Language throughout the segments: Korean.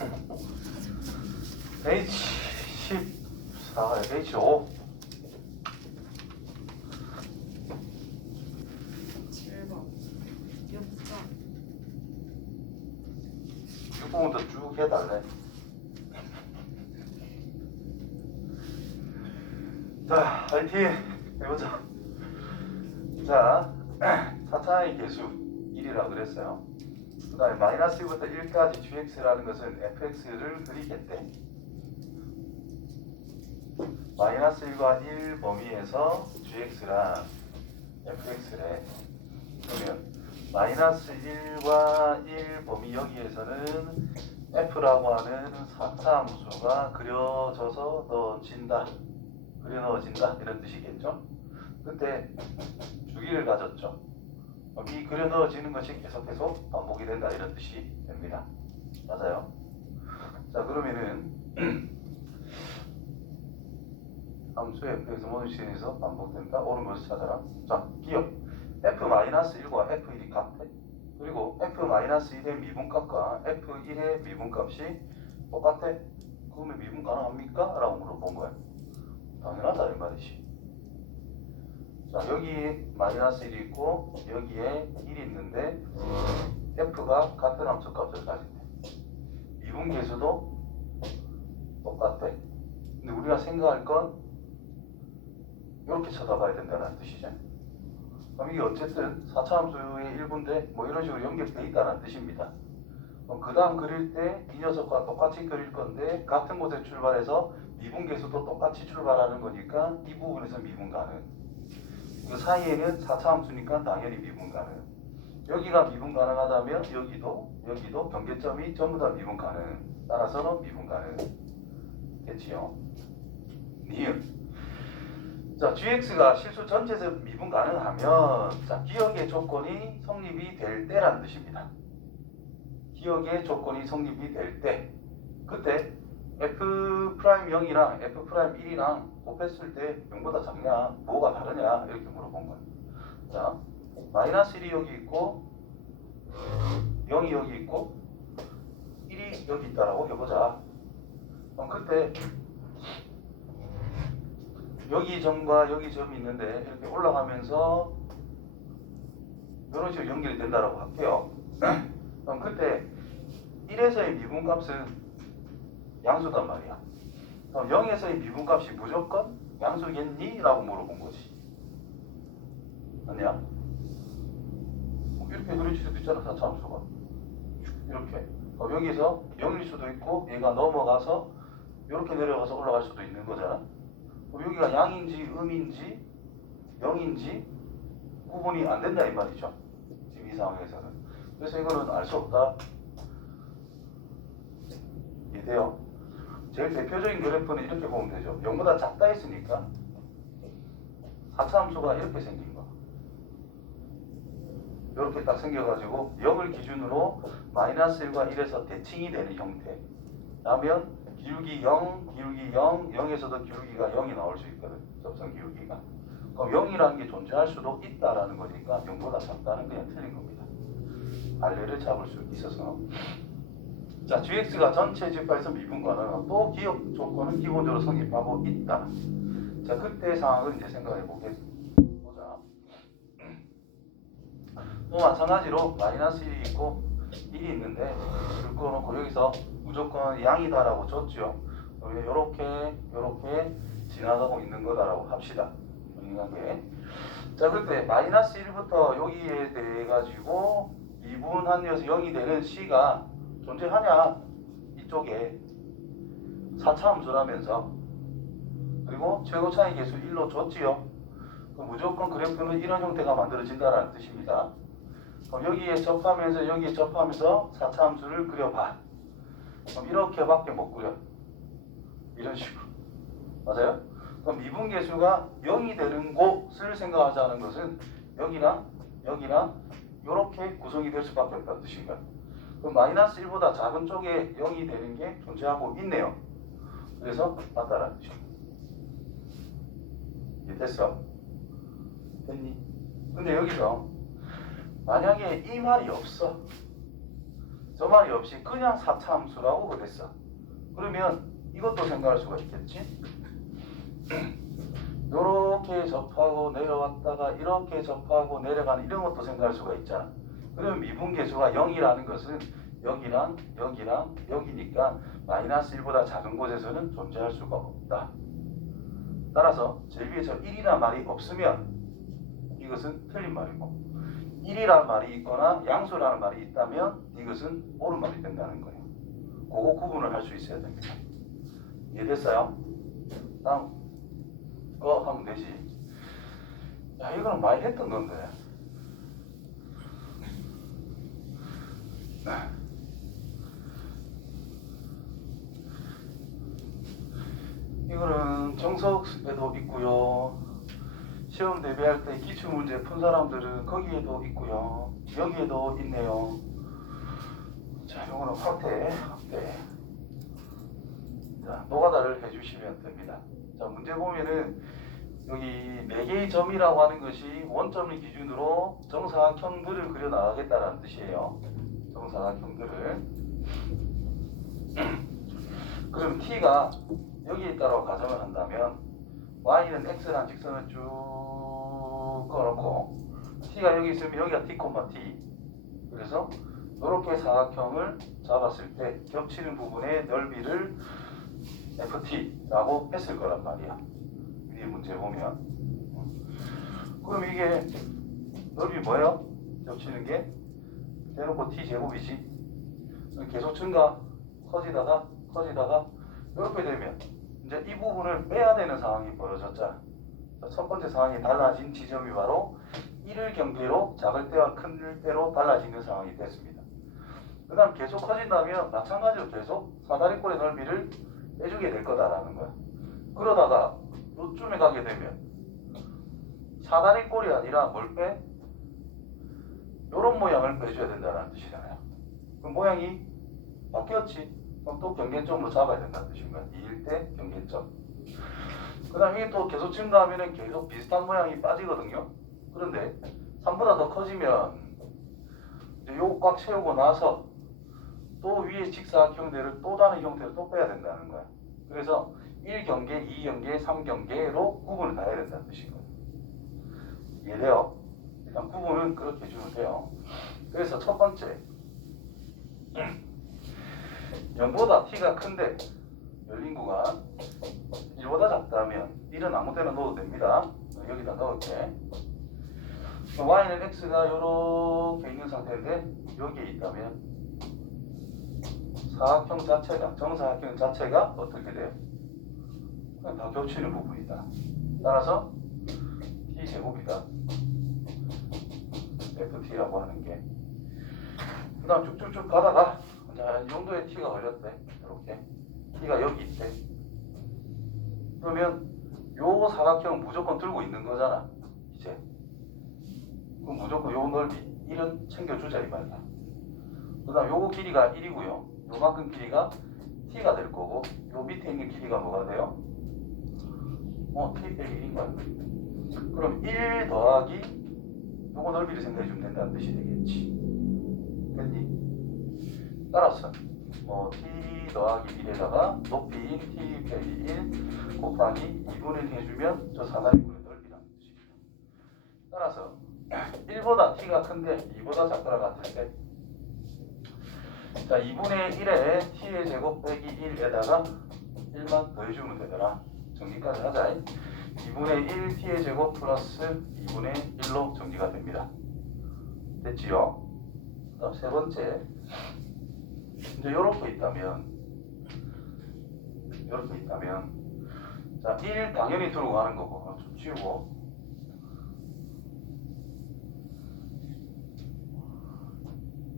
H14, H5 7번 6번 6번부터 쭉 해달래. 자, 화이팅 해보자. 자, 4차의 개수 1이라고 그랬어요. 그 다음에 마이너스 1부터 1까지 gx라는 것은 fx를 그리겠대. 마이너스 1과 1 범위에서 gx랑 fx래. 그러면 마이너스 1과 1 범위 여기에서는 f라고 하는 4차 함수가 그려져서 넣어진다. 그려 넣어진다 이런 뜻이겠죠. 그때 주기를 가졌죠. 이 그려 넣어지는 것이 계속 반복이 된다 이런 뜻이 됩니다. 맞아요. 자, 그러면은 함수 f에서 모든 시간에서 반복된다. 옳은 것을 찾아라. 자, 기억 f-1과 f1이 같대. 그리고 f-1의 미분값과 f1의 미분값이 똑같아. 그러면 미분 가능합니까? 라고 물어본 거야. 당연하다 이 말이지. 자, 여기 마이너스 1이 있고 여기에 1이 있는데 f가 같은 함수 값을 가진대. 미분 계수도 똑같아. 근데 우리가 생각할 건 이렇게 쳐다봐야 된다는 뜻이죠. 그럼 이게 어쨌든 4차 함수의 일부인데 뭐 이런 식으로 연결되어 있다는 뜻입니다. 그럼 그 다음 그릴 때 이 녀석과 똑같이 그릴 건데 같은 곳에 출발해서 미분 계수도 똑같이 출발하는 거니까 이 부분에서 미분 가능. 그 사이에는 4차 함수니까 당연히 미분 가능. 여기가 미분 가능하다면 여기도 경계점이 전부 다 미분 가능. 따라서는 미분 가능. 됐지요? 니은. 자, gx가 실수 전체에서 미분 가능하면 자, 기억의 조건이 성립이 될 때라는 뜻입니다. 기억의 조건이 성립이 될 때 그때 f'0이랑 f'1이랑 곱했을 때 0보다 작냐 뭐가 다르냐 이렇게 물어본 거예요. 자, 마이너스 1이 여기 있고 0이 여기 있고 1이 여기 있다라고 해보자. 그럼 그때 여기 점과 여기 점이 있는데 이렇게 올라가면서 이런 식으로 연결이 된다라고 할게요. 그럼 그때 1에서의 미분값은 양수단 말이야. 그럼 0에서의 미분값이 무조건 양수겠니? 라고 물어본 거지. 아니야? 이렇게 그려질 수도 있잖아. 4차 함수가 이렇게. 여기서 0일 수도 있고 얘가 넘어가서 이렇게 내려가서 올라갈 수도 있는 거잖아. 여기가 양인지 음인지 0인지 구분이 안 된다 이 말이죠. 지금 이 상황에서는. 그래서 이거는 알 수 없다. 이해돼요? 제일 대표적인 그래프는 이렇게 보면 되죠. 0보다 작다 했으니까 4차 함수가 이렇게 생긴 거. 이렇게 딱 생겨가지고 0을 기준으로 마이너스 1과 1에서 대칭이 되는 형태. 라면 기울기 0, 기울기 0, 0에서도 기울기가 0이 나올 수 있거든. 접선 기울기가. 그럼 0이라는 게 존재할 수도 있다라는 거니까 0보다 작다는 그냥 틀린 겁니다. 발레를 잡을 수 있어서. 자, gx가 전체 집합에서 미분 가능하고 또 기억 조건은 기본적으로 성립하고 있다. 자, 그때 상황을 이제 생각해 보자. 또 마찬가지로 마이너스 1이 있고 1이 있는데 이걸 꺼놓고 여기서 무조건 양이다라고 줬죠. 이렇게 지나가고 있는 거다라고 합시다. 인간계. 자, 그때 마이너스 1부터 여기에 대해 가지고 미분한여서 0이 되는 c가 존재하냐 이쪽에 4차 함수라면서 그리고 최고 차이 계수 1로 줬지요. 무조건 그래프는 이런 형태가 만들어진다는 뜻입니다. 그럼 여기에 접하면서 여기에 접하면서 4차 함수를 그려봐. 그럼 이렇게밖에 못 그려. 이런 식으로. 맞아요? 그럼 미분계수가 0이 되는 곳을 생각하자는 것은 여기랑 이렇게 구성이 될 수밖에 없다는 뜻인가. 그럼 마이너스 1보다 작은 쪽에 0이 되는 게 존재하고 있네요. 그래서 맞다라는 뜻이죠. 이해 됐어? 됐니? 근데 여기서 만약에 이 말이 없어. 저 말이 없이 그냥 4차 함수라고 그랬어. 그러면 이것도 생각할 수가 있겠지. 이렇게 접하고 내려왔다가 이렇게 접하고 내려가는 이런 것도 생각할 수가 있잖아. 그러면 미분계수가 0이라는 것은 여기랑 여기랑 여기니까 마이너스 1보다 작은 곳에서는 존재할 수가 없다. 따라서 제일 위에 저 1이라는 말이 없으면 이것은 틀린 말이고 1이라는 말이 있거나 양수라는 말이 있다면 이것은 옳은 말이 된다는 거예요. 그거 구분을 할 수 있어야 됩니다. 이해됐어요? 다음 거 하면 되지. 야, 이거는 많이 했던 건데. 이거는 정석에도 있고요. 시험 대비할 때 기출문제 푼 사람들은 거기에도 있고요. 여기에도 있네요. 자, 이거는 확대. 자, 노가다를 해주시면 됩니다. 자, 문제 보면은 여기 4개의 점이라고 하는 것이 원점을 기준으로 정사각형들을 그려 나가겠다는 뜻이에요. 정사각형들을. 그럼 t가 여기에 있다고 가정을 한다면 y는 x라는 직선을 쭉 꺼놓고 t가 여기 있으면 여기가 t, t. 그래서 이렇게 사각형을 잡았을 때 겹치는 부분의 넓이를 ft라고 했을 거란 말이야. 위에 문제 보면. 그럼 이게 넓이 뭐예요? 겹치는 게 대놓고 t제곱이지. 계속 증가 커지다가 이렇게 되면 이제 이 부분을 빼야 되는 상황이 벌어졌잖아. 첫 번째 상황이 달라진 지점이 바로 1을 경계로 작을 때와 큰 때로 달라지는 상황이 됐습니다. 그 다음 계속 커진다면 마찬가지로 계속 사다리꼴의 넓이를 빼주게 될 거다라는 거야. 그러다가 요쯤에 가게 되면 사다리꼴이 아니라 뭘 빼? 요런 모양을 빼줘야 된다는 뜻이잖아요. 그럼 모양이 바뀌었지. 그럼 또 경계점으로 잡아야 된다는 뜻인 거야. 2일 때 경계점. 그 다음 이게 또 계속 증가하면 계속 비슷한 모양이 빠지거든요. 그런데 3보다 더 커지면 이제 요거 꽉 채우고 나서 또 위에 직사각형들을 또 다른 형태로 또 빼야 된다는 거야. 그래서 1경계, 2경계, 3경계로 구분을 다 해야 된다는 뜻인 거예요. 이해돼요? 일단 구분은 그렇게 해주면 돼요. 그래서 첫 번째 0보다 t가 큰데 열린 구간 1보다 작다면 1은 아무 데나 넣어도 됩니다. 여기다 넣을게. y는 x가 이렇게 있는 상태인데 여기에 있다면 사각형 자체가, 정사각형 자체가 어떻게 돼요? 그냥 다 겹치는 부분이다. 따라서 t제곱이다. ft라고 하는 게. 그 다음 쭉쭉쭉 가다가 자, 이 정도의 t가 걸렸대. 이렇게 t가 여기 있대. 그러면 요 사각형 무조건 들고 있는 거잖아. 이제 그럼 무조건 요 넓이 1은 챙겨주자 이 말이야. 그 다음 요거 길이가 1이고요. 요만큼 길이가 t가 될 거고 요 밑에 있는 길이가 뭐가 돼요? t 빼기 1인 거야. 그럼 1 더하기 요거 넓이를 생각해 주면 된다는 뜻이 되겠지. 됐니? 따라서 t 더하기 1에다가 높이인 t 빼기 1 곱하기 2분의 1 해주면 저 사다리꼴의 넓이라는 뜻입니다. 따라서 1보다 t가 큰데 2보다 작거나 같을 때 자, 2분의 1에 t의 제곱 빼기 1에다가 1만 더해주면 되더라. 정리까지 하자. 2분의 1 t의 제곱 플러스 2분의 1로 정리가 됩니다. 됐지요? 그다음 세 번째 이제 요렇게 있다면 자, 1 당연히 들고 가는 거고 좀 치우고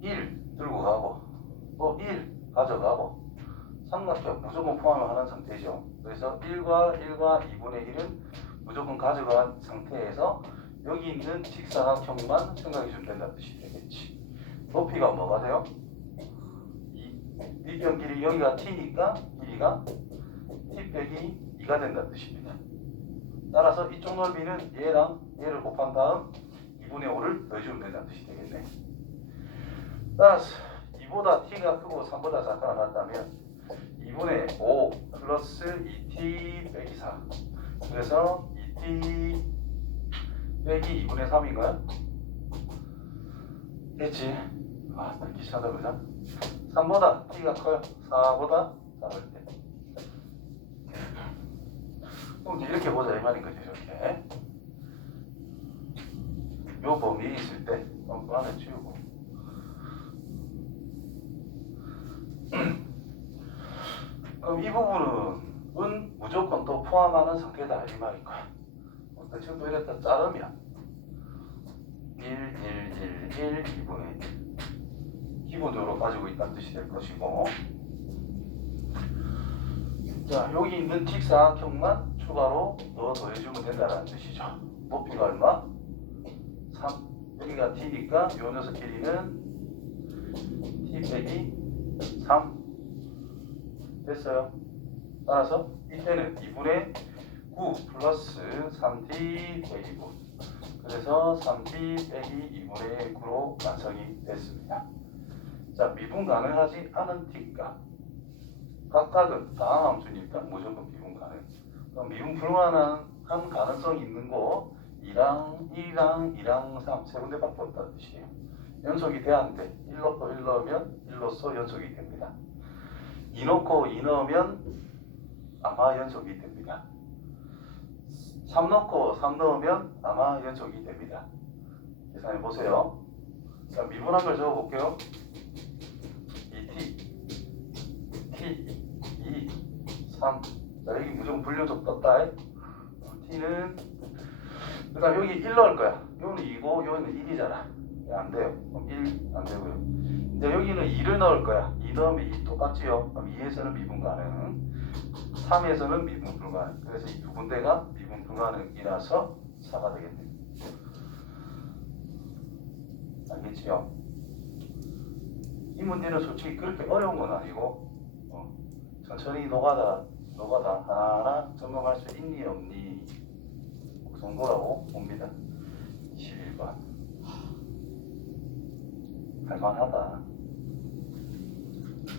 1 들고 가고 또 1 가져가고 삼각형 무조건 포함을 하는 상태죠. 그래서 1과 2분의 1은 무조건 가져간 상태에서 여기 있는 직사각형만 생각해 주면 된다는 뜻이 되겠지. 높이가 뭐가 돼요? 밑변 길이 여기가 t니까 길이가 t 빼기 2가 된다는 뜻입니다. 따라서 이쪽 넓이는 얘랑 얘를 곱한 다음 2분의 5를 더해주면 된다는 뜻이 되겠네. 따라서 2분의 2보다 t가 크고 3보다 작거나 같다면 2분의 5 플러스 2t 빼기 4. 그래서 2t 빼기 2분의 3인가요? 됐지? 아, 듣기 싫다 그죠? 3보다 t가 커요. 4보다 작을 때. 그럼 이제 이렇게 보자 이 말인 거지. 이렇게 요 범위에 있을 때 그 안에 치우고 그럼 이 부분은 무조건 또 포함하는 상태다 이 말인 거야. 대충 또 이랬다 자르면 1, 1, 1, 1, 2분의 1 기본적으로 가지고 있다는 뜻이 될 것이고, 자 여기 있는 직사각형만 추가로 더해주면 된다는 뜻이죠. 높이가 얼마? 3. 여기가 t니까 요 녀석 길이는 t 빼기 3 됐어요. 따라서 이때는 2분의 9 플러스 3t 빼기 9. 그래서 3t 빼기 2분의 9로 완성이 됐습니다. 자, 미분 가능하지 않은 t값. 각각은 다항 함수니까 무조건 미분 가능. 그럼 미분 불가능한 가능성이 있는 거 2랑 2랑 2랑 3 세 군데밖에 없다는 뜻이에요. 연속이 돼야 안 돼. 1 넣고 1 넣으면 1로서 연속이 됩니다. 2 넣고 2 넣으면 아마 연속이 됩니다. 3 넣고 3 넣으면 아마 연속이 됩니다. 계산해 보세요. 자, 미분한 걸 적어 볼게요. 2t, t, 2, 3. 자, 여기 무조건 분류적 떴다. t는 그 다음 여기 1 넣을 거야. 여기는 2고 여기는 1이잖아. 안 돼요. 그럼 1 안 되고요. 이제 여기는 2를 넣을 거야. 2 넣으면 2 똑같지요. 그럼 2에서는 미분 가능, 3에서는 미분 불가능. 그래서 이 두 군데가 미분 불가능이라서 4가 되겠네요. 알겠지요? 이 문제는 솔직히 그렇게 어려운 건 아니고 천천히 노가다 하나하나 점검할 수 있니 없니 그 정도라고 봅니다. 21번 할만하다.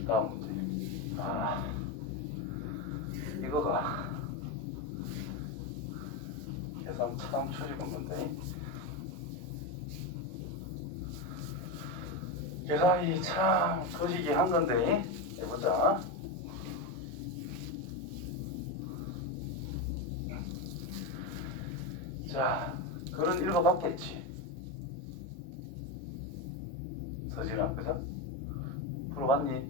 다음 문제. 이거가 계산 참 초집은 건데 계산이 참 거시기한 건데 해보자. 자, 글은 읽어봤겠지. 서진아, 그죠? 풀어봤니?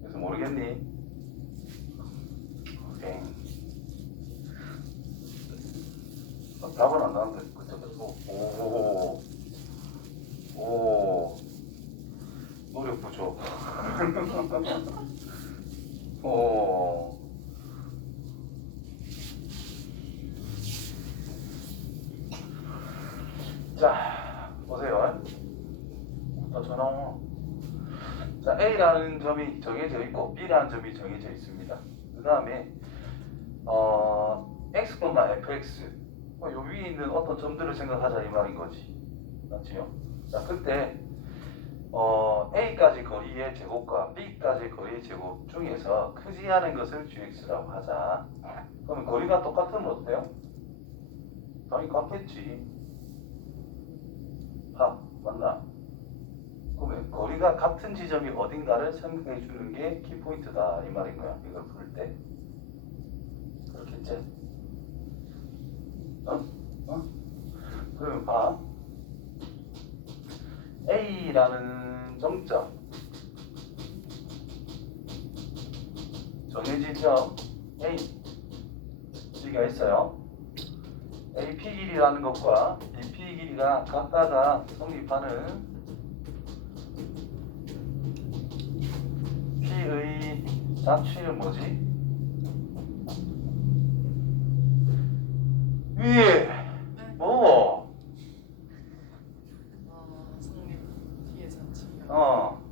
그래서 모르겠니? 오케이. 답은 안 나왔는데, 그쵸? 오, 노력 부족. 오. 자, 보세요. 전화. 자, A라는 점이 정해져 있고 B라는 점이 정해져 있습니다. 그 다음에 X, fx 요 위에 있는 어떤 점들을 생각하자 이 말인 거지. 맞지요? 자, 그때 A까지 거리의 제곱과 B까지 거리의 제곱 중에서 크지 않은 것을 GX라고 하자. 그러면 거리가 똑같으면 어때요? 당연히 같겠지. 맞나? 그러면 거리가 같은 지점이 어딘가를 생각해 주는 게 키포인트다 이 말인 거야. 이걸 풀 때. 그렇겠지? 그러면 봐. A라는 점점 정해진 점 A B가 있어요. AP 길이라는 것과 BP 길이가 각각가 성립하는 P의 자취는 뭐지? 위에 뭐? 성립 뒤에 잔치요.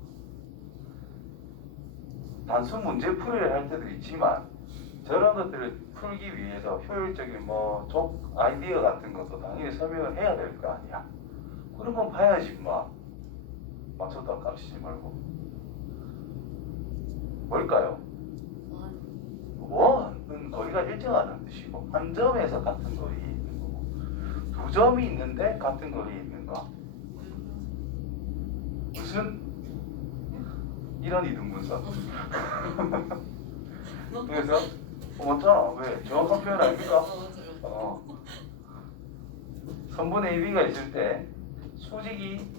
단순 문제 풀이를 할 때도 있지만 저런 것들을 풀기 위해서 효율적인 아이디어 같은 것도 당연히 설명을 해야 될 거 아니야. 그런 건 봐야지 뭐. 맞췄다 가르치지 말고. 뭘까요? 원은 거리가 일정하다는 뜻이고 한 점에서 같은 거리에 있는 거고 두 점이 있는데 같은 거리에 있는 거. 무슨 이런 이등분선. 그래서 맞잖아. 왜? 정확한 표현 아닙니까? 맞아요. 선분 AB가 있을 때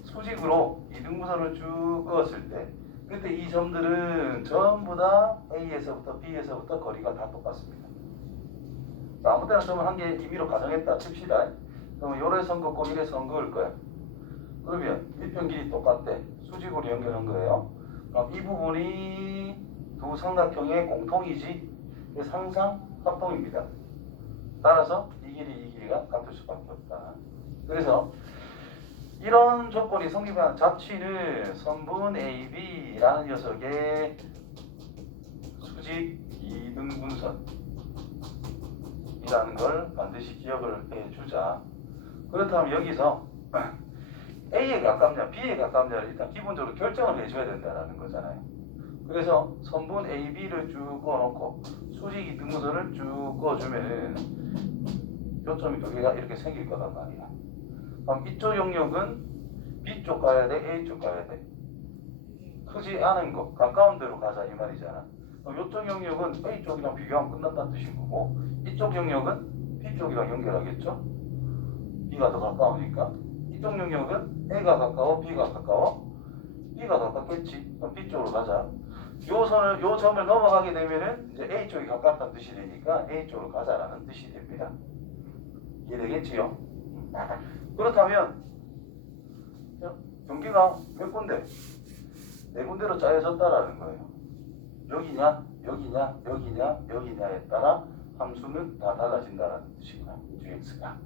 수직으로 이등분선을 쭉 그었을 때 그때 이 점들은 전부 다 A에서부터 B에서부터 거리가 다 똑같습니다. 자, 아무 때나 점을 한 개 임의로 가정했다 칩시다. 그러면 요래 선 긋고 이래 선 그을 거야. 그러면 밑변 길이 똑같대. 수직으로 연결한 거예요. 그럼 이 부분이 두 삼각형의 공통이지. 그래서 항상 합동입니다. 따라서 이 길이가 같을 수밖에 없다. 그래서 이런 조건이 성립한 잡치는 선분 AB라는 녀석의 수직 이등분선이라는 걸 반드시 기억을 해주자. 그렇다면 여기서 A에 가깝냐 B에 가깝냐를 일단 기본적으로 결정을 해줘야 된다는 거잖아요. 그래서 선분 AB를 쭉 그어놓고 수직 이등분선을 쭉 그어주면은 요점이 두 개가 이렇게 생길 거란 말이야. 그럼 이쪽 영역은 B쪽 가야 돼? A쪽 가야 돼? 크지 않은 거, 가까운 데로 가자 이 말이잖아. 그럼 이쪽 영역은 A쪽이랑 비교하면 끝난다는 뜻인 거고 이쪽 영역은 B쪽이랑 연결하겠죠? B가 더 가까우니까. 이쪽 영역은 A가 가까워? B가 가까워? B가 가깝겠지. 그럼 B쪽으로 가자. 요 점을 넘어가게 되면은 이제 A쪽이 가깝다는 뜻이 되니까 A쪽으로 가자라는 뜻이 됩니다. 이해되겠지요? 그렇다면 경기가 몇 군데? 네 군데로 짜여졌다라는 거예요. 여기냐, 여기냐, 여기냐, 여기냐에 따라 함수는 다 달라진다는 뜻이구나. gx가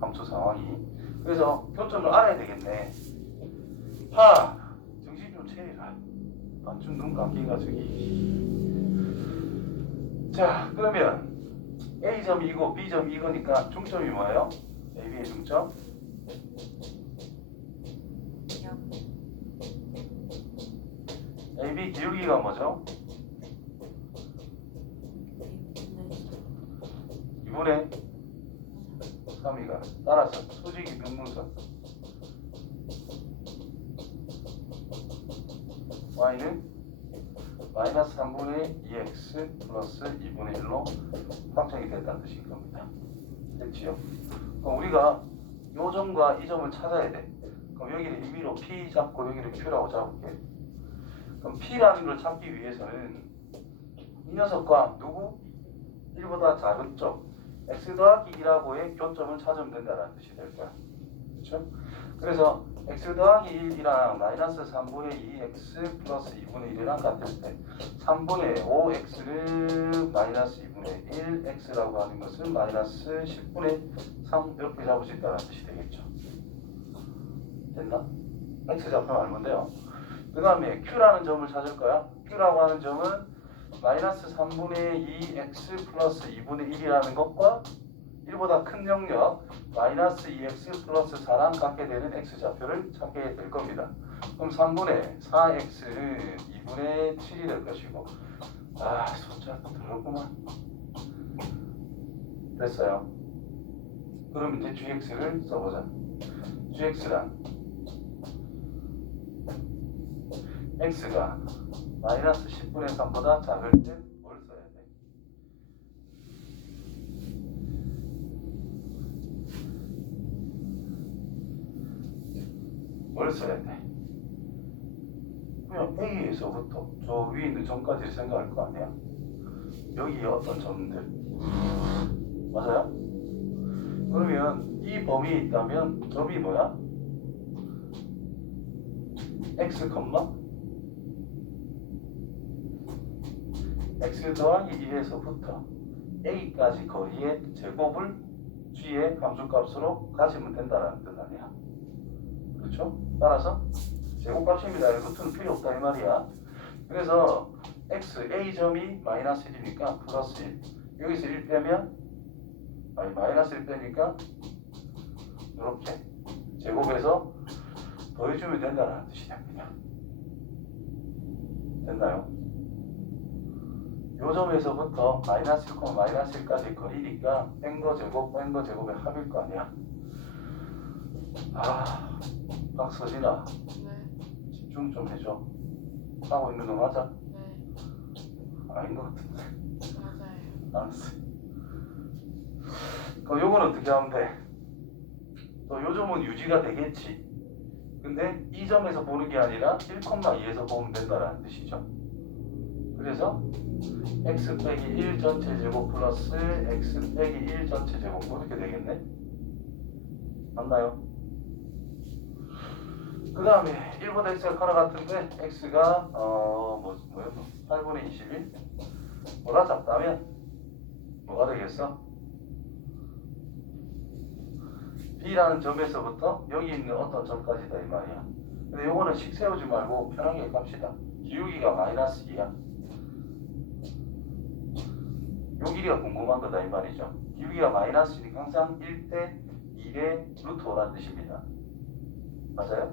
함수 상황이. 그래서 교점을 알아야 되겠네. 정신 좀 차리라. 반쯤 눈 감기가 저기. 자, 그러면 A점이 이고 B점이 이거니까 중점이 뭐예요? AB의 중점? AB 기울기가 뭐죠? 2분의 3이가 따라서 수직 이등분선 Y는 마이너스 3분의 2x 플러스 2분의 1로 확정이 됐다는 뜻인 겁니다. 됐지요? 그럼 우리가 요 점과 이 점을 찾아야 돼. 그럼 여기를 임의로 P 잡고 여기를 Q라고 잡을게. 그럼 P라는 걸 찾기 위해서는 이 녀석과 누구? 1보다 작은 쪽 x 더하기 2라고의 교점을 찾으면 된다는 뜻이 될 거야. 그렇죠? 그래서 x 더하기 1이랑 마이너스 3분의 2x 플러스 2분의 1이랑 같을 때 3분의 5x를 마이너스 2분의 1x라고 하는 것은 마이너스 10분의 3 이렇게 잡을 수 있다는 뜻이 되겠죠. 됐나? x 잡으면 알면 돼요. 그 다음에 q라는 점을 찾을 거야. q라고 하는 점은 마이너스 3분의 2x 플러스 2분의 1이라는 것과 1보다 큰 영역 마이너스 2x 플러스 4랑 같게 되는 x좌표를 찾게 될 겁니다. 그럼 3분의 4x는 2분의 7이 될 것이고 숫자 더럽구만. 됐어요. 그럼 이제 gx를 써보자. gx란 x가 마이너스 10분의 3보다 작을 때 뭘 써야 돼? 뭘 써야 돼? 그냥 A에서부터 저 위에 있는 점까지 생각할 거 아니야? 여기에 어떤 점들 맞아요? 그러면 이 범위에 있다면 점이 뭐야? x, x 더하기 1에서부터 a까지 거리의 제곱을 g의 함수값으로 가지면 된다는 뜻 아니야. 그렇죠? 따라서 제곱값입니다. 루트는 필요 없다 이 말이야. 그래서 x, a점이 마이너스 1이니까 플러스 1. 여기서 1 빼면 마이너스 1 빼니까 이렇게 제곱해서 더해주면 된다는 뜻이 됩니다. 됐나요? 요 점에서부터 마이너스 1, 마이너스 1까지 거리니까 n거 제곱, n거 제곱의 합일 거 아니야. 아, 박서진아, 네. 집중 좀 해줘. 하고 있는 거 맞아? 네. 아닌 것 같은데. 맞아요. 알았어. 그럼 요건 어떻게 하면 돼? 또 요 점은 유지가 되겠지. 근데 이 점에서 보는 게 아니라 1,2에서 보면 된다는 뜻이죠. 그래서 x 빼기 1 전체 제곱 플러스 x 빼기 1 전체 제곱 이렇게 되겠네. 맞나요? 그 다음에 1보다 x가 커나 같은데 x가 8분의 21 보다 작다면 뭐가 되겠어? b라는 점에서부터 여기 있는 어떤 점까지다 이 말이야. 근데 요거는 식 세우지 말고 편하게 갑시다. 기울기가 마이너스 2야. 요 길이가 궁금한 거다 이 말이죠. 기울기가 마이너스니까 항상 1대 2의 루트 5라는 뜻입니다. 맞아요?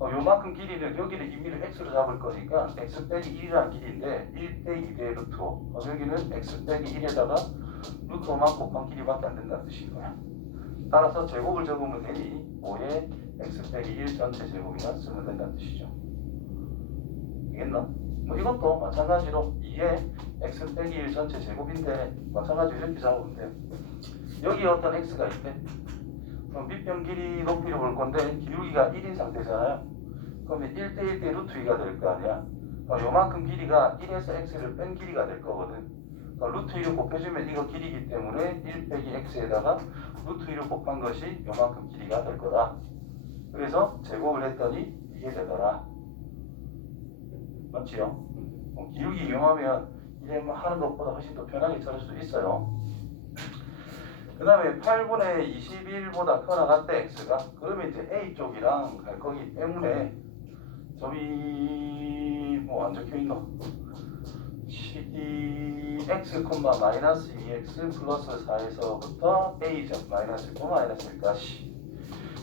요만큼 길이는 여기를 임의를 x로 잡을 거니까 x 빼기 1이라는 길이인데 1대 2의 루트 5. 여기는 x 빼기 1에다가 루트 5만 곱한 길이밖에 안 된다는 뜻인 거야. 따라서 제곱을 적으면 되니 5의 x 빼기 1 전체 제곱이나 쓰면 된다는 뜻이죠. 알겠나? 뭐 이것도 마찬가지로 2의 x 빼기 1 전체 제곱인데 마찬가지로 이렇게 잡으면 돼요. 여기 어떤 x가 있대. 그럼 밑변 길이 높이를 볼 건데 기울기가 1인 상태잖아요. 그러면 1대 1대 루트 2가 될 거 아니야. 요만큼 길이가 1에서 x를 뺀 길이가 될 거거든. 루트 2를 곱해주면 이거 길이기 때문에 1 빼기 x에다가 루트 2를 곱한 것이 요만큼 길이가 될 거다. 그래서 제곱을 했더니 이게 되더라. 맞지요? 기울기 이용하면 이래 하는 것보다 훨씬 더 편하게 찾을 수 있어요. 그 다음에 8분의 21보다 커 나갔대 x가. 그러면 이제 a 쪽이랑 갈 거기 때문에 점이 뭐 안 적혀있노? x, 마이너스 2x 플러스 4에서부터 a점 마이너스 1, 마이너스 1까지.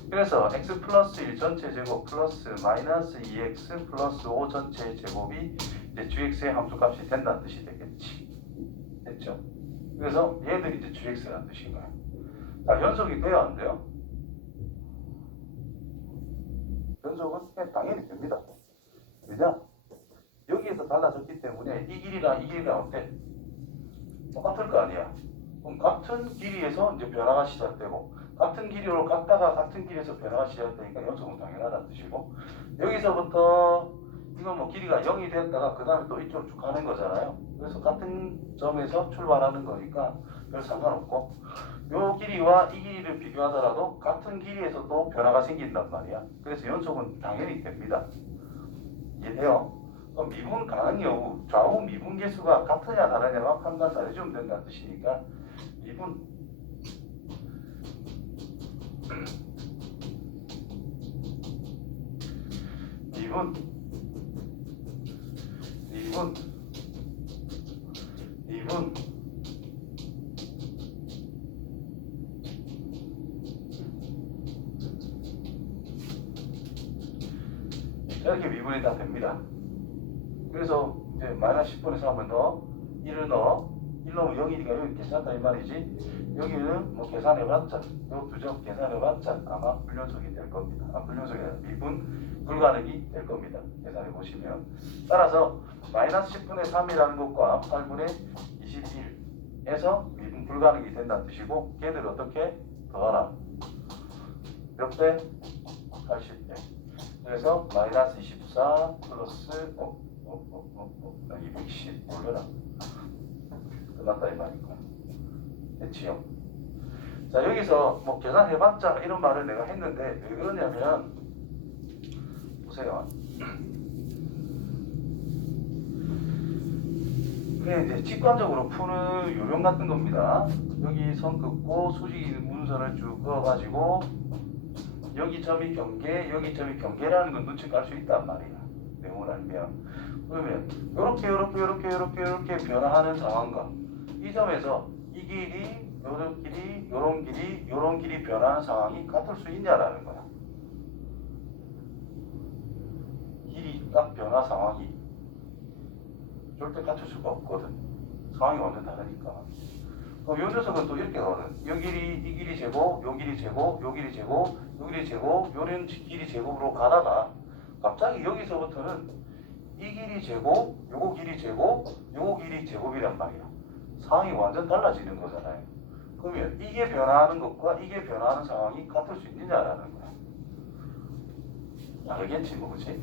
그래서 x 플러스 1 전체 제곱 플러스 마이너스 2x 플러스 5 전체 제곱이 이제 gx의 함수값이 된다는 뜻이 되겠지. 됐죠? 그래서 얘들이 이제 gx라는 뜻인 거야. 자, 연속이 돼요, 안 돼요? 연속은 그냥 당연히 됩니다. 왜냐? 여기에서 달라졌기 때문에 이 길이랑 이 길이랑 어때? 똑같을 거 아니야. 그럼 같은 길이에서 이제 변화가 시작되고 같은 길이로 갔다가 같은 길에서 변화가 시작되니까 연속은 당연하다는 뜻이고 여기서부터 이건 뭐 길이가 0이 됐다가 그 다음에 또 이쪽으로 쭉 가는 거잖아요. 그래서 같은 점에서 출발하는 거니까 별 상관없고 요 길이와 이 길이를 비교하더라도 같은 길이에서도 변화가 생긴단 말이야. 그래서 연속은 당연히 됩니다. 이해돼요? 그럼 미분 가능 여부, 좌우 미분 개수가 같으냐 다르냐만 판단 잘해주면 된다는 뜻이니까 미분 미분 이렇게 미분이 다 됩니다. 그래서 이제 마이너스 10분의 3을 넣어 1을 넣어 1 넣으면 0이니까 여기 괜찮다 이 말이지. 여기는 뭐 계산해봤자 요 두 점 계산해봤자 아마 불연속이 될 겁니다. 불연속이 아니라 미분 불가능이 될 겁니다. 계산해 보시면. 따라서 마이너스 10분의 3이라는 것과 8분의 21에서 미분 불가능이 된다는 뜻이고 걔들 어떻게 더하라. 몇 배? 80배. 그래서 마이너스 24 플러스 210 올려라. 끝났다 이 말이고. 됐지요? 자, 여기서 뭐 계산해봤자 이런 말을 내가 했는데 왜 그러냐면 보세요. 그냥 이제 직관적으로 푸는 요령 같은 겁니다. 여기 선 긋고 수직 문선을 쭉 그어가지고 여기 점이 경계, 여기 점이 경계라는 건 눈치 깔 수 있단 말이야. 내용을 알면. 그러면 이렇게 변화하는 상황과 이 점에서 이 길이, 요런 길이 변화하는 상황이 같을 수 있냐라는 거야. 값 변화 상황이 절대 갖출 수가 없거든. 상황이 완전 다르니까. 그럼 요 녀석은 또 이렇게 가거든. 요 길이, 이 길이 제곱, 요 길이 제곱, 요 길이 제곱, 요 길이 제곱, 요런 길이 제곱으로 가다가 갑자기 여기서부터는 이 길이 제곱, 요거 길이 제곱, 요거 길이 제곱이란 말이야. 상황이 완전 달라지는 거잖아요. 그러면 이게 변화하는 것과 이게 변화하는 상황이 같을 수 있느냐라는 거야. 알겠지 뭐, 그치?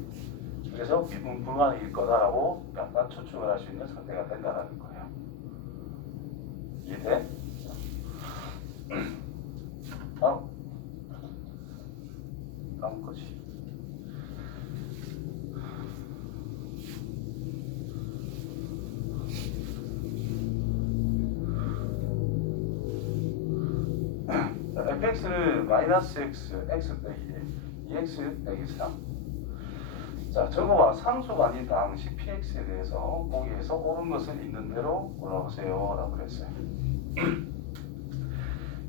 그래서 미분 불가능일 거다라고 약간 추측을 할 수 있는 상태가 된다는 거예요. 이해돼? 다음 거지. fx는 마이너스 x, x 빼기 1, 2x 빼기 3. 자, 저거와 상수가 아닌 당시 px에 대해서 보기에서 옳은 것은 있는 대로 골라보세요 라고 그랬어요.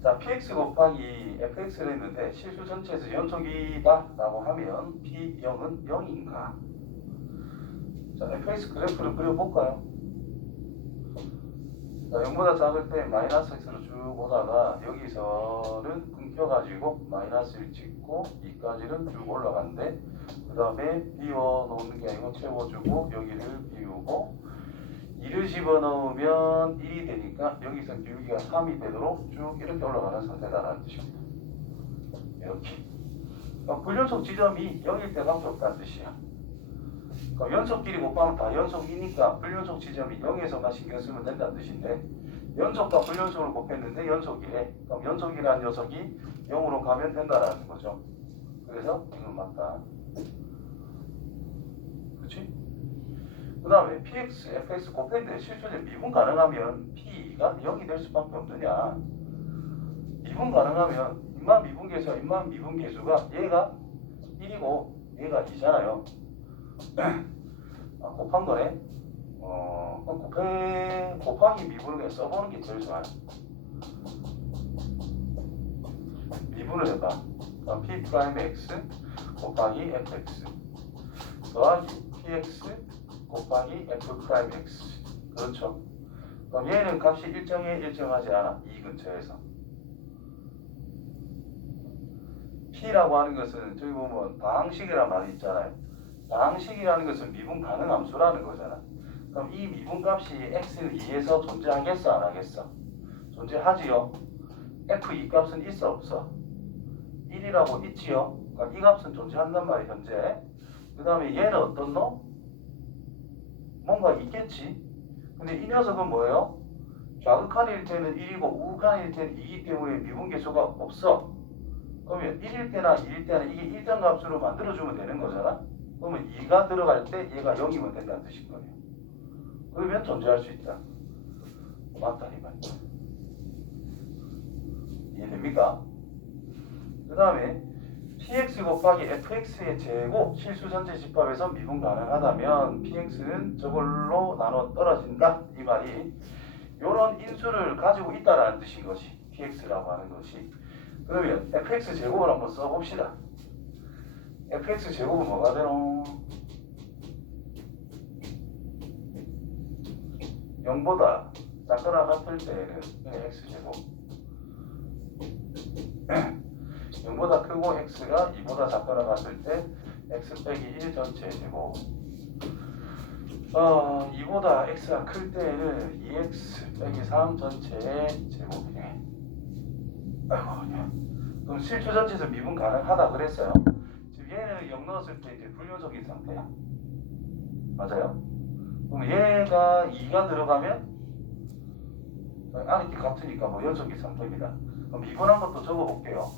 자, px 곱하기 fx를 했는데 실수 전체에서 연속이다 라고 하면 p0은 0인가? 자, fx 그래프를 그려볼까요? 자, 0보다 작을 때 마이너스 x로 쭉 오다가 여기서는 끊겨가지고 마이너스 1 찍고 2까지는 쭉 올라간대. 그 다음에 비워놓는 게 아니고 채워주고 여기를 비우고 2를 집어넣으면 1이 되니까 여기서 기울기가 3이 되도록 쭉 이렇게 올라가는 상태다라는 뜻입니다. 이렇게. 그럼 불연속 지점이 0일 때밖에 없다는 뜻이야. 그럼 연속끼리 곱하면 다 연속이니까 불연속 지점이 0에서만 신경 쓰면 된다는 뜻인데 연속과 불연속을 곱했는데 연속이래. 그럼 연속이라는 녀석이 0으로 가면 된다라는 거죠. 그래서 이건 맞다. 그렇지? 그 다음에 px, fx 곱했는데 실수제 미분 가능하면 p가 0이 될 수밖에 없느냐. 미분 가능하면 인만 미분계수와 인만 미분계수가 얘가 1이고 얘가 2잖아요. 곱한 거네. 곱하기 미분을 그냥 써보는 게 제일 좋아요. 미분을 해봐. p 프라임 x 곱하기 fx 더하기 px 곱하기 f 프라임 x. 그렇죠. 그럼 얘는 값이 일정해 일정하지 않아. 이 근처에서. p라고 하는 것은 저기 보면 다항식이란 말이 있잖아요. 다항식이라는 것은 미분 가능 함수라는 거잖아. 그럼 이 미분 값이 x를 2에서 존재하겠어 안 하겠어? 존재하지요. f2 값은 있어 없어? 1이라고 있지요. 그럼 이 값은 존재한단 말이야 현재. 그 다음에 얘는 어떤 놈? 뭔가 있겠지. 근데 이 녀석은 뭐예요? 좌극한일 때는 1이고 우극한일 때는 2이기 때문에 미분계수가 없어. 그러면 1일 때나 2일 때는 이게 일정값으로 만들어주면 되는 거잖아. 그러면 2가 들어갈 때 얘가 0이면 된다는 뜻인 거예요. 그러면 존재할 수 있다. 맞다 이 말이야. 이해됩니까? 그 다음에 px 곱하기 fx의 제곱 실수 전체 집합에서 미분 가능하다면 px는 저걸로 나눠 떨어진다 이 말이 이런 인수를 가지고 있다라는 뜻인 것이 px라고 하는 것이. 그러면 fx 제곱을 한번 써봅시다. fx 제곱은 뭐가 되노? 0보다 작거나 같을 때는 x 제곱 0보다 크고 x가 2보다 작거나 같을 때 x 빼기 1 전체 제곱 2보다 x가 클 때는 2x 빼기 3 전체의 제곱이네. 아이고, 그럼 실수 전체에서 미분 가능하다 그랬어요. 지금 얘는 0 넣었을 때 이제 불연속인 상태야. 맞아요? 그럼 얘가 2가 들어가면 안에 게 같으니까 뭐 연속인 상태입니다. 그럼 미분한 것도 적어볼게요.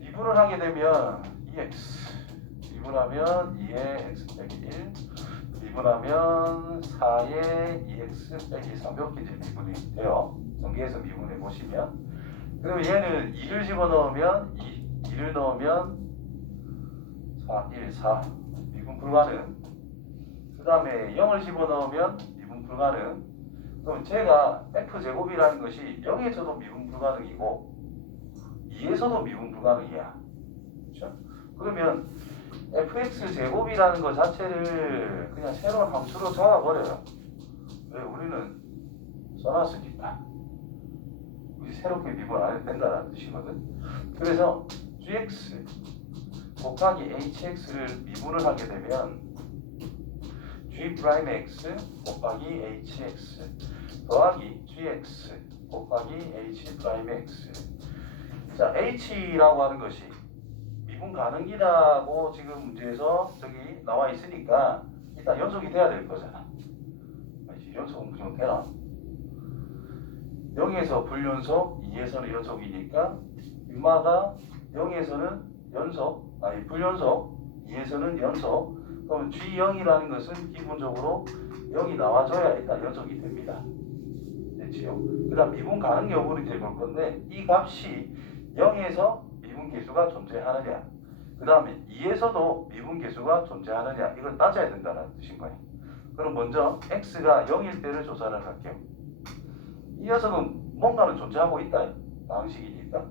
미분을 하게 되면 2x 미분하면 2의 x 빼기 1 미분하면 4의 2x 빼기 3 이렇게 이제 미분이 돼요. 전개해서 미분해 보시면 그리고 얘는 2를 집어넣으면 2를 넣으면 4, 1, 4 미분 불가능. 그 다음에 0을 집어넣으면 미분 불가능. 그럼 제가 f제곱이라는 것이 0에서도 미분 불가능이고 2에서도 미분 불가능이야. 그렇죠? 그러면 fx 제곱이라는 것 자체를 그냥 새로운 함수로 잡아버려요. 왜? 우리는 써놨으니까. 우리 새롭게 미분 안 해도 된다는 뜻이거든. 그래서 gx 곱하기 hx를 미분을 하게 되면 g'x 곱하기 hx 더하기 gx 곱하기 h'x. 자, h라고 하는 것이 미분 가능이라고 지금 문제에서 저기 나와 있으니까 일단 연속이 돼야 될 거잖아. 연속은 무조건 되나? 0에서 불연속, 2에서는 연속이니까 인마가 0에서는 연속, 아니 불연속, 2에서는 연속. 그럼 G0이라는 것은 기본적으로 0이 나와줘야 일단 연속이 됩니다. 됐지요? 그 다음 미분 가능 여부를 이제 볼 건데 이 값이 0에서 미분 계수가 존재하느냐, 그 다음에 2에서도 미분 계수가 존재하느냐, 이걸 따져야 된다는 뜻인 거예요. 그럼 먼저 x가 0일 때를 조사를 할게요. 이 녀석은 뭔가는 존재하고 있다, 방식이니까.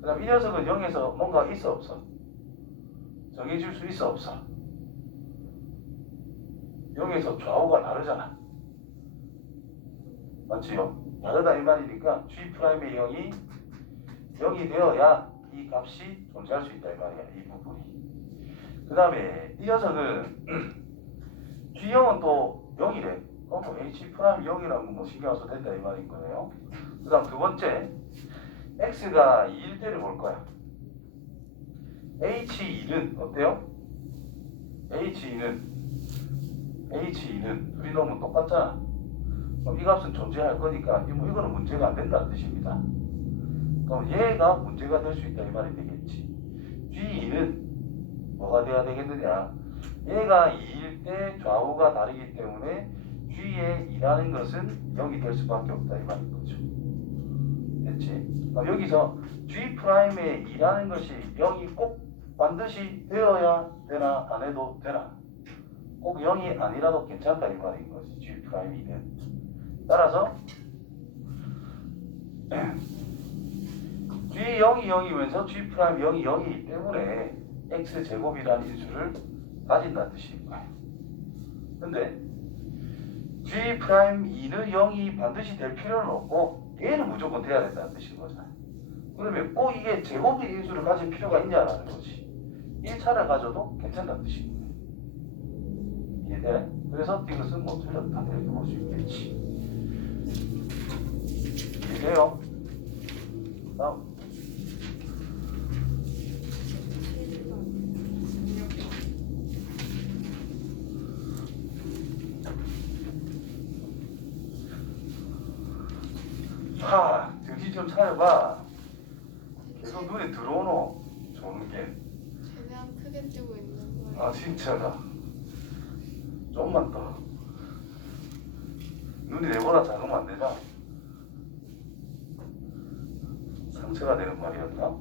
그 다음 이 녀석은 0에서 뭔가 있어 없어? 정해질 수 있어 없어? 0에서 좌우가 다르잖아. 맞지요? 다르다 이 말이니까 G'의 0이 되어야 이 값이 존재할 수 있다 이 말이야, 이 부분이. 그 다음에 이 녀석은 G0은 또 0이래. 그럼 뭐 H'0이라는 뭐 신경 써도 된다 이 말인 거예요. 그 다음 두 번째, X가 2일 때를 볼 거야. H2는 어때요? H2는 둘이 너무 똑같잖아. 그럼 이 값은 존재할 거니까 이거는 문제가 안 된다는 뜻입니다. 그럼 얘가 문제가 될 수 있다 이 말이 되겠지. G2는 뭐가 돼야 되겠느냐? 얘가 2일 때 좌우가 다르기 때문에 G의 2라는 것은 0이 될 수밖에 없다 이 말인 거죠. 됐지? 그럼 여기서 G'의 2라는 것이 0이 꼭 반드시 되어야 되나 안 해도 되나? 꼭 0이 아니라도 괜찮다 이 말인 거지. G'의 2는. 따라서 G 0이 0이면서 G' 0이 0이기 때문에 x제곱이라는 인수를 가진다는 뜻인 거예요. 근데 G' 2는 0이 반드시 될 필요는 없고 얘는 무조건 돼야 된다는 뜻인 거잖아요. 그러면 꼭 이게 제곱의 인수를 가질 필요가 있냐라는 거지. 1차를 가져도 괜찮다는 뜻인 거예요. 이해돼? 그래서 이것은 뭐 틀렸다 이렇게 볼 수 있겠지. 이해돼요? 다음. 하, 정신 좀 차려봐. 계속 눈에 들어오노, 좋은 게. 최대한 크게 뜨고 있는 거예요. 아, 진짜다. 좀만 더. 눈이 내보다 작으면 안 되나? 상처가 되는 말이었나?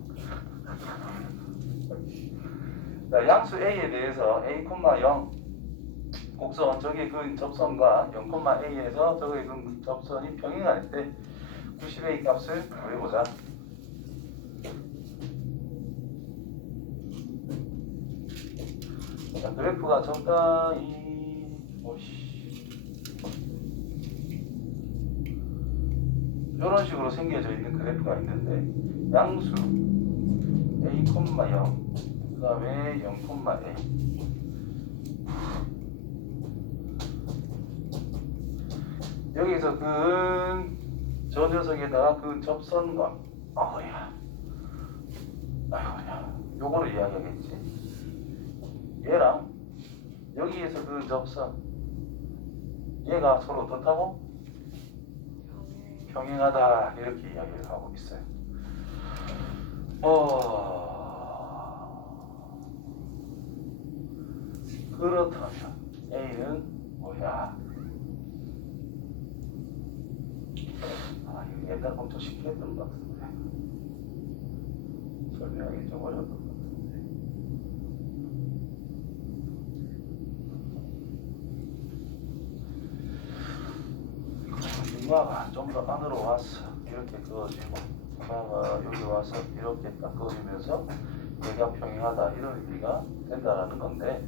자, 양수 A에 대해서 A,0 곡선, 저게 그 접선과 0,A에서 저게 그 접선이 평행할 때 90A 값을 구해보자. 자, 그래프가 적당히 이런 식으로 생겨져 있는 그래프가 있는데 양수 A,0 그 다음에 0,A 여기서 저 녀석에다가 그 접선과 아우야 요거를 이야기하겠지. 얘랑 여기에서 그 접선 얘가 서로 어떻다고? 평행하다 이렇게 이야기를 하고 있어요. 그렇다면 A는 뭐야? 아, 이거 옛날 엄청 쉽게 했던 것 같은데 설명하기 좀 어려웠던 것 같은데. 인마가 좀 더 안으로 와서 이렇게 그어지고 인마가 여기 와서 이렇게 딱 그어지면서 얘가 평행하다 이런 의미가 된다라는 건데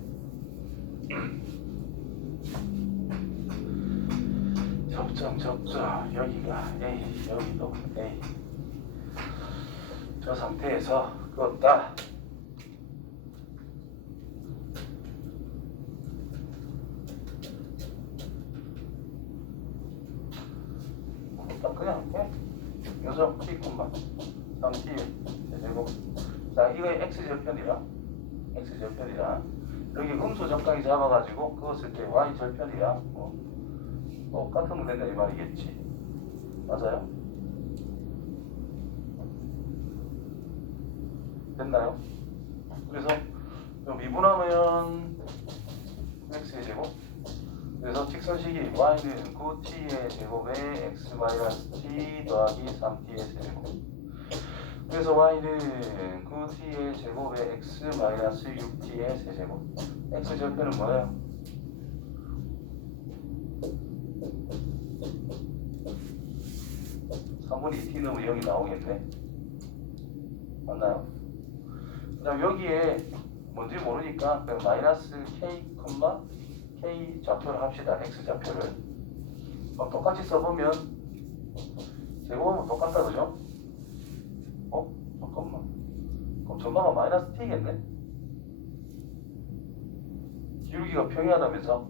접점 여기가 A 여기도 A 저 상태에서 그었다 그냥 할게 요점 T뿐만 3T 제곱 자 이거 X절편이라 여기 음수 적당히 잡아가지고 그었을 때 Y절편이라 똑같으면 된다 이 말이겠지 맞아요? 됐나요? 그래서 미분하면 x의 제곱 그래서 직선식이 y는 9t의 제곱에 x-t 더하기 3t의 세제곱 그래서 y는 9t의 제곱에 x-6t의 세제곱 x절편은 뭐예요? 분의 2t 넣으면 0이 나오겠네 맞나요? 그 다음 여기에 뭔지 모르니까 그냥 마이너스 k, k 좌표를 합시다. x 좌표를. 똑같이 써보면 제곱하면 똑같다 그죠? 잠깐만. 그럼 전방가 마이너스 t겠네? 기울기가 평행하다면서?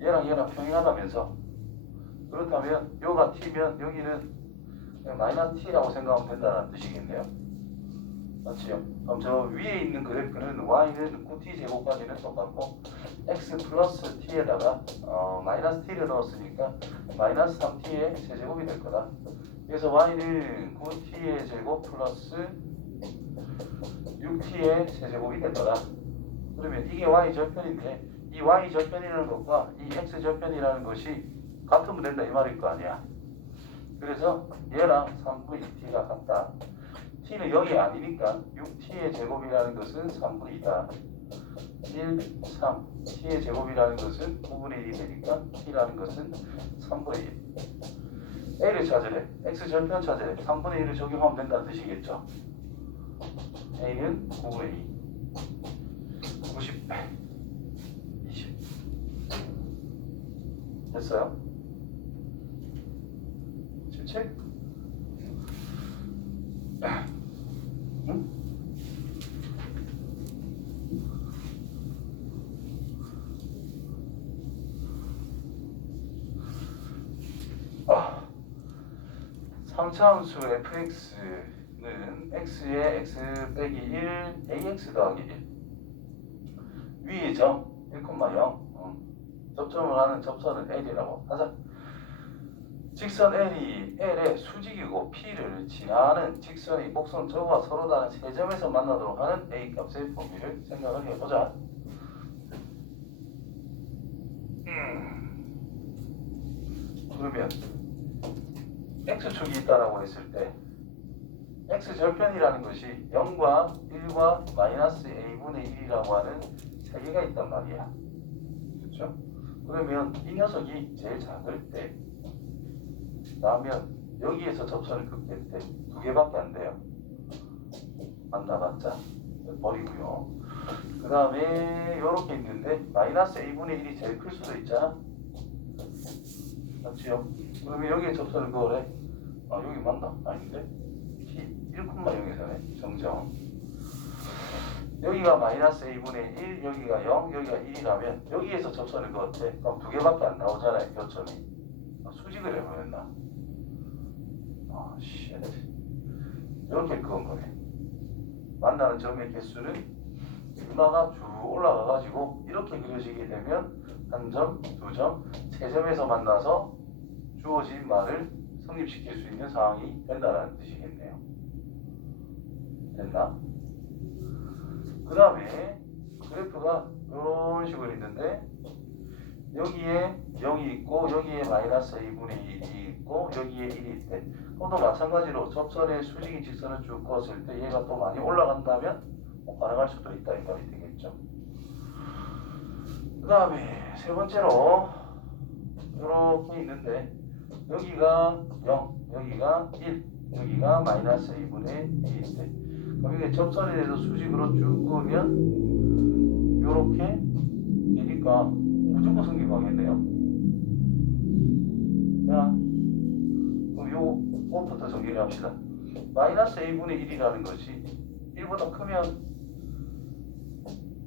얘랑 평행하다면서? 그렇다면 요가 t면 여기는 그냥 마이너스 t라고 생각하면 된다는 뜻이겠네요. 맞지요? 그럼 저 위에 있는 그래프는 y는 9t 제곱까지는 똑같고 x 플러스 t에다가 마이너스 t를 넣었으니까 마이너스 3t의 세제곱이 될 거다. 그래서 y는 9t의 제곱 플러스 6t의 세제곱이 될 거다. 그러면 이게 y 절편인데 이 y 절편이라는 것과 이 x 절편이라는 것이 같으면 된다 이 말일 거 아니야. 그래서 얘랑 3분의 2t가 같다. t는 0이 아니니까 6t의 제곱이라는 것은 3분의 2다. 1, 3. t의 제곱이라는 것은 9분의 1이 되니까 t라는 것은 3분의 1. a를 찾으래. x 절편 찾으래. 3분의 1을 적용하면 된다는 뜻이겠죠. a는 9분의 2. 90, 20. 됐어요? 실책? 응? 삼차함수 fx는 x에 x 빼기 1 ax 더하기 1 위의 점 1,0 접점을 하는 접선은 L이라고 하자. 직선 L이 L의 수직이고 P를 지나는 직선이 곡선 저와 서로 다른 세 점에서 만나도록 하는 A 값의 범위를 생각을 해보자. 그러면 X축이 있다라고 했을 때 X절편이라는 것이 0과 1과 마이너스 A분의 1이라고 하는 세 개가 있단 말이야. 그렇죠? 그러면 이 녀석이 제일 작을 때 나면 여기에서 접선을 긋게 때 두 개밖에 안 돼요. 만나봤자 버리고요. 그 다음에 이렇게 있는데 마이너스 A분의 1이 제일 클 수도 있잖아. 맞지요? 그러면 여기에 접선을 그거래. 여기 맞나? 아닌데? T 1,0에서네. 정정. 여기가 마이너스 A분의 1, 여기가 0, 여기가 1이라면 여기에서 접선을 그었대. 그럼 두 개밖에 안 나오잖아요. 교점이. 수직을 해버렸나? 쉣. 이렇게 그은 거네. 만나는 점의 개수는 누나가 쭉 올라가가지고 이렇게 그려지게 되면 한 점, 두 점, 세 점에서 만나서 주어진 말을 성립시킬 수 있는 상황이 된다는 뜻이겠네요. 됐나? 그 다음에 그래프가 이런 식으로 있는데 여기에 0이 있고 여기에 마이너스 2분의 1이 있고 여기에 1이 있대. 또 마찬가지로 접선의 수직인 직선을 쭉 그었을 때 얘가 또 많이 올라간다면 가능할 수도 있다 이 말이 되겠죠. 그 다음에 세 번째로 이렇게 있는데 여기가 0, 여기가 1, 여기가 마이너스 2분의 1인데 그럼 이게 접선이 돼서 수직으로 쭉 그으면 요렇게 되니까 무조건 성립하겠네요. 자, 그럼 요 것부터 정리를 합시다. 마이너스 a분의 1이라는 것이 1보다 크면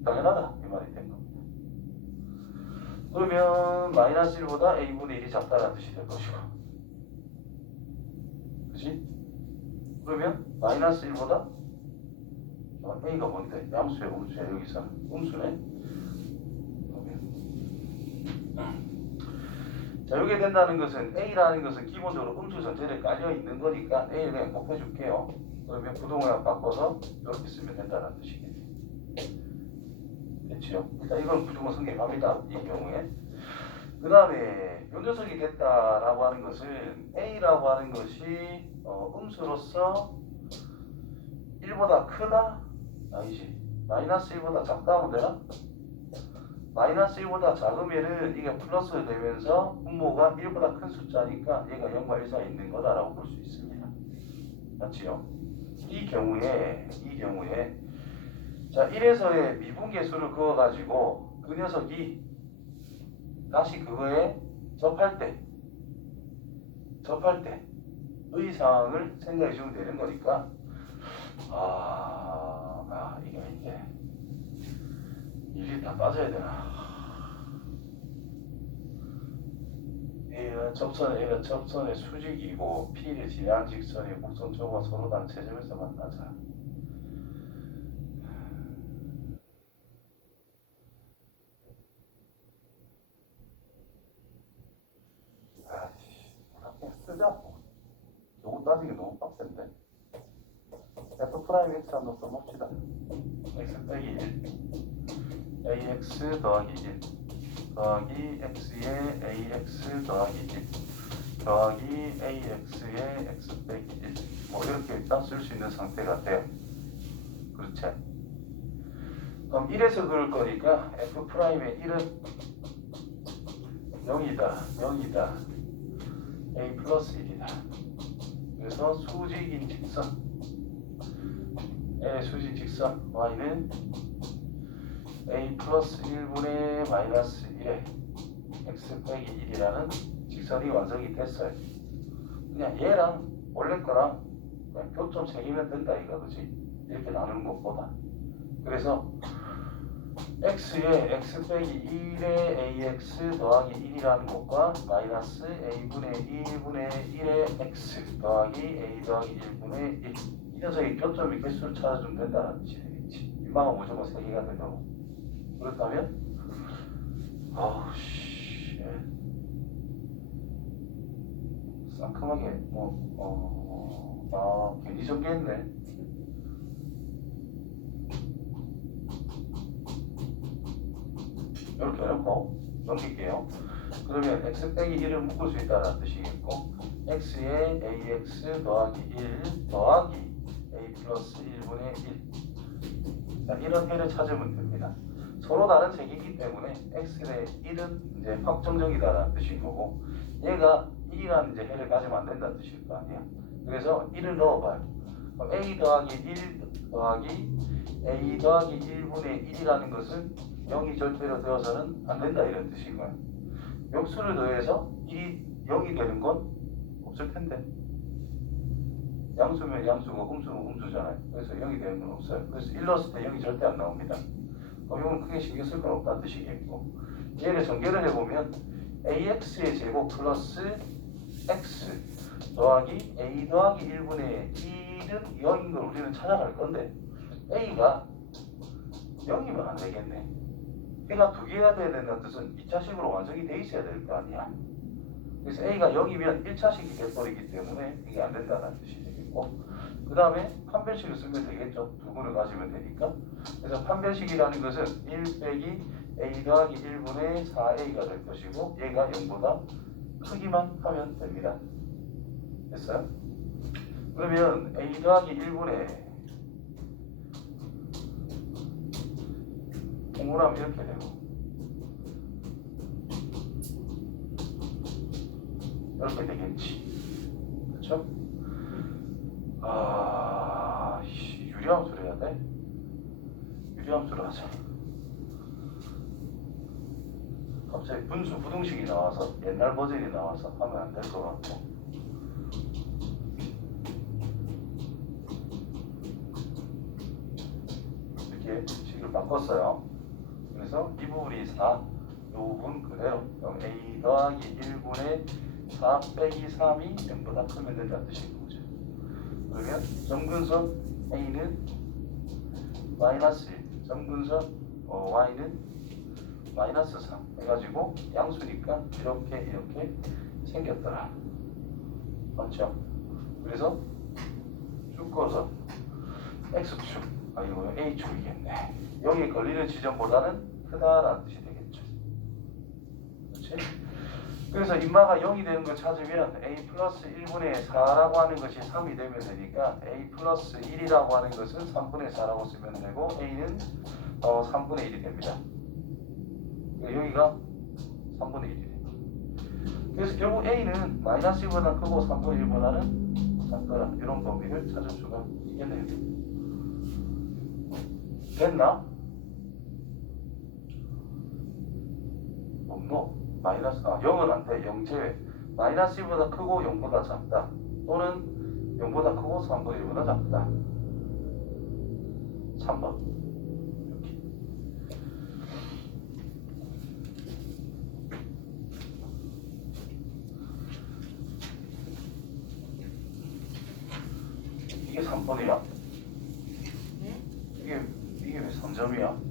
당연하다 이 말이 된 겁니다. 그러면 마이너스 1보다 a분의 1이 작다는 뜻이 될 것이고, 그치? 그러면 마이너스 1보다 a가 뭔데? 양수야 음수야? 여기서는 음수네. 자, 이게 된다는 것은 a라는 것은 기본적으로 음수 전체에 깔려 있는 거니까 a를 그냥 곱해줄게요. 그러면 부동항 바꿔서 이렇게 쓰면 된다는 뜻이겠지. 됐지요? 일단 이건 무조건 성립합니다. 이 경우에. 그 다음에 요 녀석이 됐다라고 하는 것은 a라고 하는 것이 음수로서 1보다 크다? 아니지. 마이너스 1보다 작다 하면 되나? 마이너스 1보다 작으면은 이게 플러스 되면서 분모가 1보다 큰 숫자니까 얘가 0과 1 사이에 있는 거다라고 볼 수 있습니다. 맞지요? 이 경우에 자 1에서의 미분계수를 그어가지고 그 녀석이 다시 그거에 접할 때의 상황을 생각해 주면 되는 거니까 이게 일이 다 빠져야 되나? 얘가 접선의 수직이고 P의 지향 직선의 곡선초과 서로 다른 최점에서 만나자. 쓰자. 요거 따지기 너무 빡센데. F 프라임 X 한번 써봅시다. X 빼기 1 AX 더하기 1 더하기 X의 AX 더하기 1 더하기 AX의 X 빼기 1 뭐 이렇게 일단 쓸 수 있는 상태가 돼요. 그렇지? 그럼 1에서 그럴 거니까 F 프라임의 1은 0이다 A 플러스 1이다. 그래서 수직인 직선 A의 수직 직선 Y는 A 플러스 1분의 마이너스 1에 X 빼기 1이라는 직선이 완성이 됐어요. 그냥 얘랑 원래 거랑 그냥 교점 새기면 된다 이거 그지? 이렇게 나누는 것보다. 그래서 X에 X 빼기 1의 AX 더하기 1이라는 것과 마이너스 A분의 1분의 1의 X 더하기 A 더하기 1분의 1 이 녀석의 교점의 개수를 찾아주면 된다는 뜻이 되겠지. 이방은 무조건 3개가 되죠. 그렇다면 상큼하게 괜히 정리했네. 이렇게 해놓고 넘길게요. 그러면 x 빼기 1을 묶을 수 있다는 뜻이겠고 x에 ax 더하기 1 더하기 a 플러스 1분의 1 자, 이런 해를 찾으면 됩니다. 서로 다른 색이기 때문에 x의 1은 이제 확정적이다라는 뜻인 거고 얘가 1이라는 이제 해를 가지면 안 된다는 뜻일 거 아니야. 그래서 1을 넣어봐요. 그럼 a 더하기 1 더하기 a 더하기 1분의 1이라는 것은 0이 절대로 되어서는 안 된다 이런 뜻인 거야. 역수를 더해서 1이 0이 되는 건 없을 텐데. 양수면 양수고 음수면 음수잖아요. 그래서 0이 되는 건 없어요. 그래서 1 넣었을 때 0이 절대 안 나옵니다. 이건 크게 신경 쓸 건 없다는 뜻이겠고 얘를 전개를 해보면 ax의 제곱 플러스 x 더하기 a 더하기 1분의 1은 0인 걸 우리는 찾아갈 건데 a가 0이면 안 되겠네. 해가 2개가 돼야 된다는 뜻은 2차식으로 완성이 돼 있어야 될 거 아니야. 그래서 a가 0이면 1차식이 돼버리기 때문에 이게 안 된다는 뜻이 되겠고 그 다음에 판별식을 쓰면 되겠죠. 두근을 가지면 되니까. 그래서 판별식이라는 것은 1 빼기 a 더하기 1분의 4a가 될 것이고 얘가 0보다 크기만 하면 됩니다. 됐어요? 그러면 a 더하기 1분의 공부하면 이렇게 되고 이렇게 되겠지. 그렇죠? 유리함수를 해야 돼. 유리함수를 하자. 갑자기 분수 부등식이 나와서 옛날 버전이 나와서 하면 안 될 것 같고. 이렇게 식을 바꿨어요. 그래서 이 부분이 4, 이 부분 그대로. 그럼 a 더하기 1분의 4 빼기 3이 0보다 크면 된다는 뜻인 거죠. 그러면 점근선 a는 마이너스 1, 점근선 y는 마이너스 3 해가지고 양수니까 이렇게 생겼더라. 맞죠? 그래서 쭉 꺼서 x축, 이거 a축이겠네. 여기 걸리는 지점보다는 크다라는 뜻이 되겠죠. 그렇지? 그래서 인마가 0이 되는 거 찾으면 a 플러스 1분의 4라고 하는 것이 3이 되면 되니까 a 플러스 1이라고 하는 것은 3분의 4라고 쓰면 되고 a는 3분의 1이 됩니다. 여기가 3분의 1이 돼요. 그래서 결국 a는 마이너스 1보다 크고 3분의 1보다는 작더라. 이런 범위를 찾을 수가 있겠네요. 됐나? 마이너스 0은 안 돼. 0 제외. 마이너스 1보다 크고 0보다 작다. 또는 0보다 크고 3분의 1보다 작다. 3번. 이렇게. 이게 3번이야? 이게 왜 3점이야?